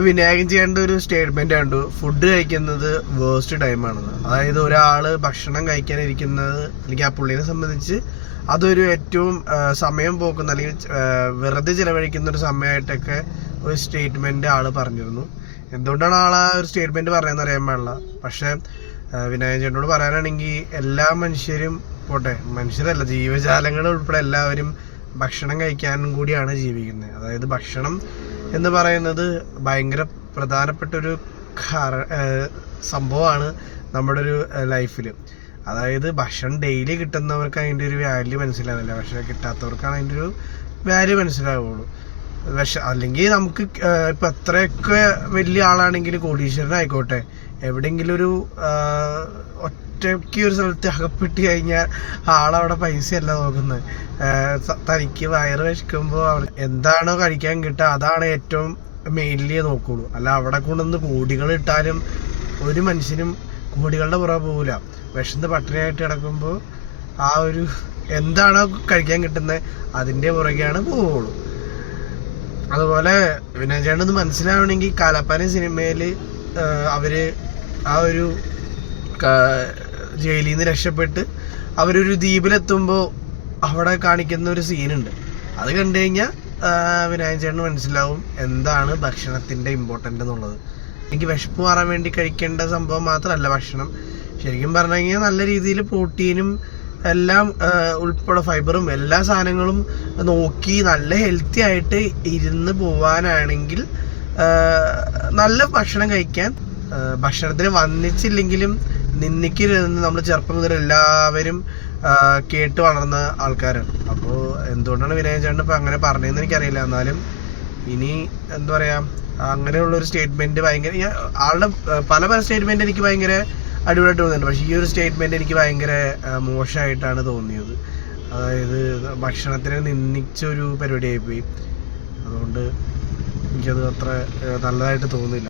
വിനായകൻ ചെയ്യേണ്ട ഒരു സ്റ്റേറ്റ്മെന്റ് കണ്ടു. ഫുഡ് കഴിക്കുന്നത് വേസ്റ്റ് ടൈമാണെന്ന് അതായത് ഒരാൾ ഭക്ഷണം കഴിക്കാനിരിക്കുന്നത് അല്ലെങ്കിൽ ആ പുള്ളിനെ സംബന്ധിച്ച് അതൊരു ഏറ്റവും സമയം പോക്കുന്ന അല്ലെങ്കിൽ വെറുതെ ചിലവഴിക്കുന്ന ഒരു സമയമായിട്ടൊക്കെ ഒരു സ്റ്റേറ്റ്മെന്റ് ആൾ പറഞ്ഞിരുന്നു. എന്തുകൊണ്ടാണ് ആൾ ആ ഒരു സ്റ്റേറ്റ്മെന്റ് പറയുന്നത് അറിയാൻ പാടില്ല. പക്ഷെ വിനായകൻ ചേട്ടനോട് പറയാനാണെങ്കിൽ എല്ലാ മനുഷ്യരും പോട്ടെ മനുഷ്യരല്ല ജീവജാലങ്ങൾ ഉൾപ്പെടെ എല്ലാവരും ഭക്ഷണം കഴിക്കാനും കൂടിയാണ് ജീവിക്കുന്നത്. അതായത് ഭക്ഷണം എന്ന് പറയുന്നത് ഭയങ്കര പ്രധാനപ്പെട്ട ഒരു സംഭവമാണ് നമ്മുടെ ഒരു ലൈഫിൽ അതായത് ഭക്ഷണം ഡെയിലി കിട്ടുന്നവർക്ക് അതിന്റെ ഒരു വാല്യൂ മനസ്സിലാവില്ല. പക്ഷെ കിട്ടാത്തവർക്കാണ് അതിന്റെ ഒരു വാല്യൂ മനസ്സിലാവുള്ളൂ. പക്ഷെ അല്ലെങ്കിൽ നമുക്ക് ഇപ്പം എത്രയൊക്കെ വലിയ ആളാണെങ്കിൽ കോടീശ്വരനായിക്കോട്ടെ. എവിടെയെങ്കിലും ഒരു ഒറ്റയ്ക്ക് ഒരു സ്ഥലത്ത് അകപ്പെട്ട് കഴിഞ്ഞാൽ ആളവിടെ പൈസയല്ല നോക്കുന്നത്. തനിക്ക് വയറ് വിശക്കുമ്പോൾ അവർ എന്താണോ കഴിക്കാൻ കിട്ടുക അതാണ് ഏറ്റവും മെയിൻലി നോക്കുള്ളൂ. അല്ല അവിടെ കൊണ്ടുവന്ന് കോടികൾ ഇട്ടാലും ഒരു മനുഷ്യനും കോടികളുടെ പുറകെ പോകില്ല വിശന്ന് പട്ടിണിയായിട്ട് കിടക്കുമ്പോൾ ആ ഒരു എന്താണോ കഴിക്കാൻ കിട്ടുന്നത് അതിന്റെ പുറകെയാണ് പോവുള്ളൂ. അതുപോലെ വിനയചേട്ടൻ ഇത് മനസ്സിലാവണമെങ്കിൽ കാലപ്പാന സിനിമയിൽ അവർ ആ ഒരു ജയിലിൽ നിന്ന് രക്ഷപ്പെട്ട് അവരൊരു ദ്വീപിലെത്തുമ്പോൾ അവിടെ കാണിക്കുന്ന ഒരു സീനുണ്ട്. അത് കണ്ടു കഴിഞ്ഞാൽ വിനായക ചേട്ടന് മനസ്സിലാവും എന്താണ് ഭക്ഷണത്തിന്റെ ഇമ്പോർട്ടന്റ് എന്നുള്ളത്. എനിക്ക് വിശപ്പ് മാറാൻ വേണ്ടി കഴിക്കേണ്ട സംഭവം മാത്രമല്ല ഭക്ഷണം. ശരിക്കും പറഞ്ഞു കഴിഞ്ഞാൽ നല്ല രീതിയിൽ പ്രോട്ടീനും എല്ലാം ഉൾപ്പെടെ ഫൈബറും എല്ലാ സാധനങ്ങളും നോക്കി നല്ല ഹെൽത്തി ആയിട്ട് ഇരുന്ന് പോവാനാണെങ്കിൽ നല്ല ഭക്ഷണം കഴിക്കാൻ ഭക്ഷണത്തിന് വന്നിച്ചില്ലെങ്കിലും നിന്നിക്കരുതെന്ന് നമ്മൾ ചെറുപ്പം മുതൽ എല്ലാവരും കേട്ട് വളർന്ന ആൾക്കാരാണ്. അപ്പോൾ എന്തുകൊണ്ടാണ് വിനയൻ ചേട്ടൻ ഇപ്പം അങ്ങനെ പറഞ്ഞതെന്ന് എനിക്കറിയില്ല. എന്നാലും ഇനി എന്താ പറയുക അങ്ങനെയുള്ള ഒരു സ്റ്റേറ്റ്മെന്റ് ഭയങ്കര ആളുടെ പല പല സ്റ്റേറ്റ്മെന്റ് എനിക്ക് ഭയങ്കര അടിപൊളിയായിട്ട് തോന്നുന്നുണ്ട് പക്ഷേ ഈ ഒരു സ്റ്റേറ്റ്മെന്റ് എനിക്ക് ഭയങ്കര മോശമായിട്ടാണ് തോന്നിയത്. അതായത് ഭക്ഷണത്തിനെ നിന്നിച്ചൊരു പരിപാടിയായിപ്പോയി. അതുകൊണ്ട് എനിക്കത് അത്ര നല്ലതായിട്ട് തോന്നില്ല